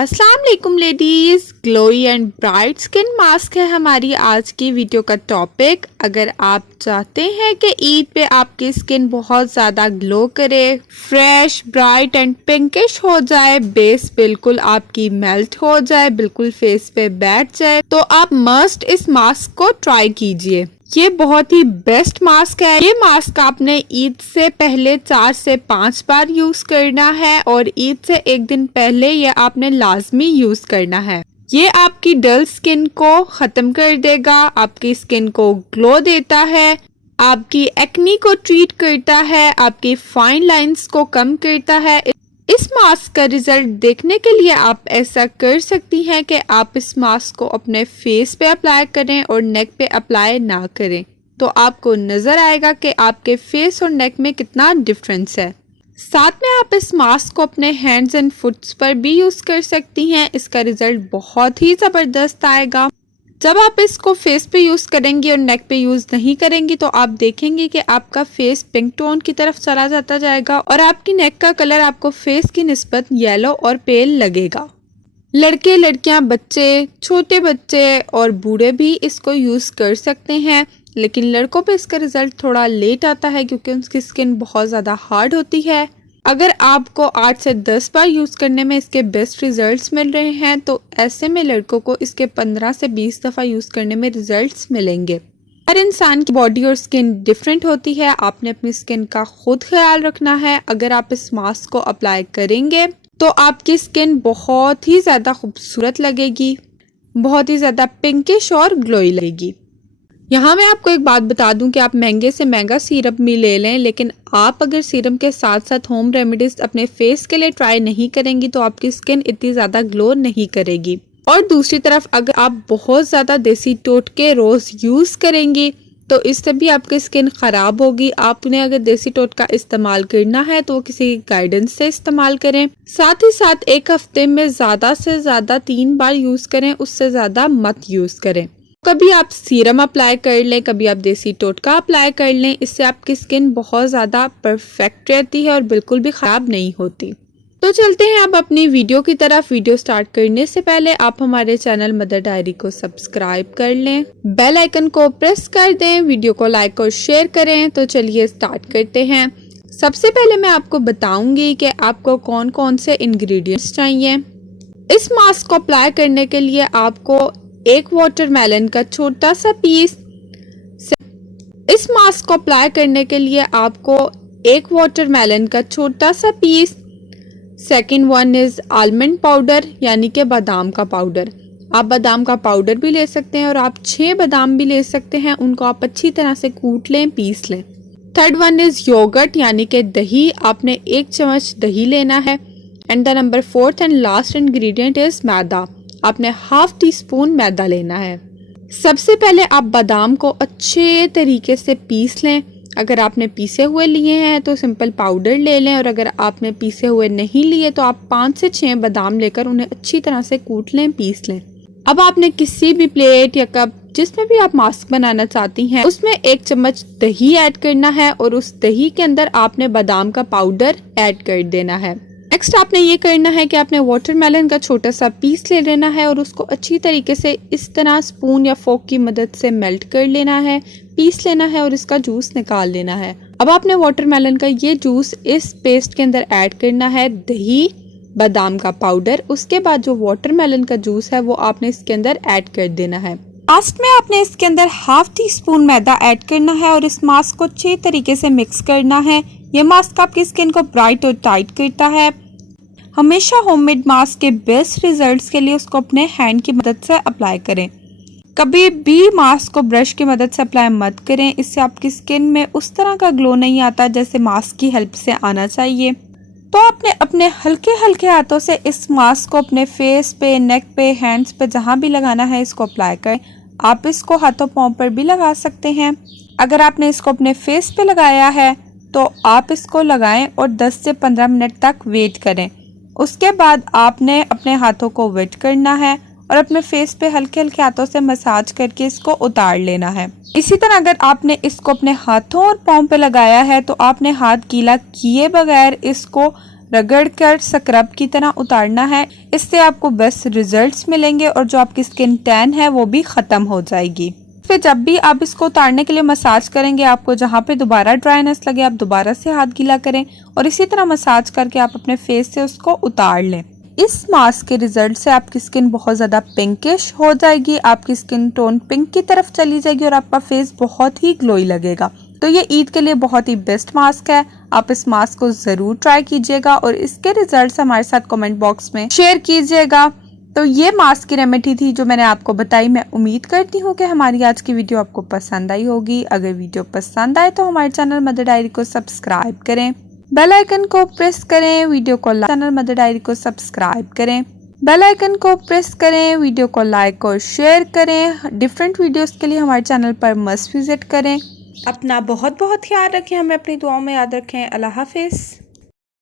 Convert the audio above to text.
अस्सलाम वालेकुम ladies, glowy and bright skin mask है हमारी आज की वीडियो का टॉपिक। अगर आप चाहते हैं कि ईद पे आपकी स्किन बहुत ज़्यादा ग्लो करे, फ्रेश, ब्राइट एंड पिंकिश हो जाए, बेस बिल्कुल आपकी मेल्ट हो जाए, बिल्कुल फेस पे बैठ जाए, तो आप मस्ट इस मास्क को ट्राई कीजिए। ये बहुत ही बेस्ट मास्क है। ये मास्क आपने ईद से पहले 4 से 5 बार यूज करना है और ईद से एक दिन पहले ये आपने लाजमी यूज करना है। ये आपकी डल स्किन को खत्म कर देगा, आपकी स्किन को ग्लो देता है, आपकी एक्नी को ट्रीट करता है, आपकी फाइन लाइंस को कम करता है। इस मास्क का रिजल्ट देखने के लिए आप ऐसा कर सकती हैं कि आप इस मास्क को अपने फेस पे अप्लाई करें और नेक पे अप्लाई ना करें, तो आपको नजर आएगा कि आपके फेस और नेक में कितना डिफरेंस है। साथ में आप इस मास्क को अपने हैंड्स एंड फुट्स पर भी यूज कर सकती हैं। इसका रिजल्ट बहुत ही जबरदस्त आएगा। जब आप इसको फेस पे यूज करेंगी और नेक पे यूज नहीं करेंगी तो आप देखेंगे कि आपका फेस पिंक टोन की तरफ चला जाता जाएगा और आपकी नेक का कलर आपको फेस की निस्बत येलो और पेल लगेगा। लड़के, लड़कियां, बच्चे, छोटे बच्चे और बूढ़े भी इसको यूज कर सकते हैं, लेकिन लड़कों पे इसका रिजल्ट थोड़ा लेट आता है क्योंकि उनकी स्किन बहुत ज्यादा हार्ड होती है। अगर आपको 8 से 10 बार यूज करने में इसके बेस्ट रिजल्ट्स मिल रहे हैं तो ऐसे में लड़कों को इसके 15 से 20 दफा यूज करने में रिजल्ट्स मिलेंगे। हर इंसान की बॉडी और स्किन डिफरेंट होती है। आपने अपनी स्किन का खुद ख्याल रखना है। अगर आप इस मास्क को अप्लाई करेंगे तो आपकी स्किन बहुत ही ज्यादा खूबसूरत लगेगी, बहुत ही ज्यादा पिंकिश और ग्लोई लगेगी। यहाँ मैं आपको एक बात बता दूं कि आप महंगे से महंगा सीरम भी ले लें, लेकिन आप अगर सीरम के साथ साथ होम रेमेडीज अपने फेस के लिए ट्राई नहीं करेंगी तो आपकी स्किन इतनी ज्यादा ग्लो नहीं करेगी। और दूसरी तरफ अगर आप बहुत ज्यादा देसी टोटके रोज यूज करेंगी तो इससे भी आपकी स्किन खराब होगी। आपने अगर देसी टोटका इस्तेमाल करना है तो किसी गाइडेंस से इस्तेमाल करें। साथ ही साथ एक हफ्ते में ज्यादा से ज्यादा 3 बार यूज करें, उससे ज्यादा मत यूज करें। कभी आप सीरम अप्लाई कर लें, कभी आप देसी टोटका अप्लाई कर लें, इससे आपकी स्किन बहुत ज़्यादा परफेक्ट रहती है और बिल्कुल भी ख़राब नहीं होती। तो चलते हैं अब अपनी वीडियो की तरफ। वीडियो स्टार्ट करने से पहले आप हमारे चैनल मदर डायरी को सब्सक्राइब कर लें, बेल आइकन को प्रेस कर दें, वीडियो को लाइक और शेयर करें। तो चलिए स्टार्ट करते हैं। सबसे पहले मैं आपको बताऊंगी कि आपको कौन कौन से इंग्रेडिएंट्स चाहिए। इस मास्क को अप्लाई करने के लिए आपको एक वाटरमेलन का छोटा सा पीस, इस मास्क को अप्लाई करने के लिए आपको एक वाटरमेलन का छोटा सा piece, second one is almond powder यानी कि बादाम का पाउडर। आप बादाम का पाउडर भी ले सकते हैं और आप 6 बादाम भी ले सकते हैं, उनको आप अच्छी तरह से कूट लें, पीस लें। थर्ड वन इज योगर्ट यानी कि दही। आपने 1 चम्मच दही लेना है। And the number 4th and last ingredient is maida. आपने ½ टीस्पून मैदा लेना है। सबसे पहले आप बादाम को अच्छे तरीके से पीस लें। अगर आपने पीसे हुए लिए हैं तो सिंपल पाउडर ले लें, और अगर आपने पीसे हुए नहीं लिए तो आप 5 से 6 बादाम लेकर उन्हें अच्छी तरह से कूट लें, पीस लें। अब आपने किसी भी प्लेट या कप जिसमें भी आप मास्क बनाना चाहती हैं उसमें 1 चम्मच दही ऐड करना है और उस दही के अंदर आपने बादाम का पाउडर ऐड कर देना है। नेक्स्ट आपने ये करना है कि आपने वाटरमेलन का छोटा सा पीस ले लेना है और उसको अच्छी तरीके से इस तरह स्पून या फोक की मदद से मेल्ट कर लेना है, पीस लेना है और इसका जूस निकाल लेना है। अब आपने वाटरमेलन का ये जूस इस पेस्ट के अंदर ऐड करना है, दही, बादाम का पाउडर। उसके बाद जो वाटरमेलन का जूस है वो आपने इसके अंदर ऐड कर देना है। लास्ट में आपने इसके अंदर ½ टीस्पून मैदा ऐड करना है और इस मास्क को अच्छे तरीके से मिक्स करना है। ये मास्क आपकी स्किन को ब्राइट और टाइट करता है। हमेशा होममेड मास्क के बेस्ट रिजल्ट्स के लिए उसको अपने हैंड की मदद से अप्लाई करें। कभी भी मास्क को ब्रश की मदद से अप्लाई मत करें, इससे आपकी स्किन में उस तरह का ग्लो नहीं आता जैसे मास्क की हेल्प से आना चाहिए। तो आपने अपने हल्के हल्के हाथों से इस मास्क को अपने फेस पे, नेक पे, हैंड्स पे जहाँ भी लगाना है इसको अप्लाई करें। आप इसको हाथों पाँव पर भी लगा सकते हैं। अगर आपने इसको अपने फेस पे लगाया है तो आप इसको लगाएं और 10 से 15 मिनट तक वेट करें। उसके बाद आपने अपने हाथों को वेट करना है और अपने फेस पे हल्के हल्के हाथों से मसाज करके इसको उतार लेना है। इसी तरह अगर आपने इसको अपने हाथों और पाँव पे लगाया है तो आपने हाथ गीला किए बगैर इसको रगड़ कर स्क्रब की तरह उतारना है। इससे आपको बेस्ट रिजल्ट्स मिलेंगे और जो आपकी स्किन टैन है वो भी खत्म हो जाएगी। फिर जब भी आप इसको उतारने के लिए मसाज करेंगे, आपको जहाँ पे दोबारा ड्राइनेस लगे आप दोबारा से हाथ गीला करें और इसी तरह मसाज करके आप अपने फेस से उसको उतार लें। इस मास्क के रिजल्ट से आपकी स्किन बहुत ज़्यादा पिंकिश हो जाएगी, आपकी स्किन टोन पिंक की तरफ चली जाएगी और आपका फेस बहुत ही ग्लोई लगेगा। तो ये ईद के लिए बहुत ही बेस्ट मास्क है। आप इस मास्क को ज़रूर ट्राई कीजिएगा और इसके रिजल्ट्स हमारे साथ कमेंट बॉक्स में शेयर कीजिएगा। तो ये मास्क की रेमेडी थी जो मैंने आपको बताई। मैं उम्मीद करती हूँ कि हमारी आज की वीडियो आपको पसंद आई होगी। अगर वीडियो पसंद आए तो हमारे चैनल मदर डायरी को सब्सक्राइब करें, बेल आइकन को प्रेस करें, वीडियो को चैनल मदर डायरी को सब्सक्राइब करें, बेल आइकन को प्रेस करें, वीडियो को लाइक और शेयर करें। डिफरेंट वीडियोस के लिए हमारे चैनल पर मस्ट विजिट करें। अपना बहुत बहुत ख्याल रखें, हमें अपनी दुआओं में याद रखें। अल्लाह हाफिज़।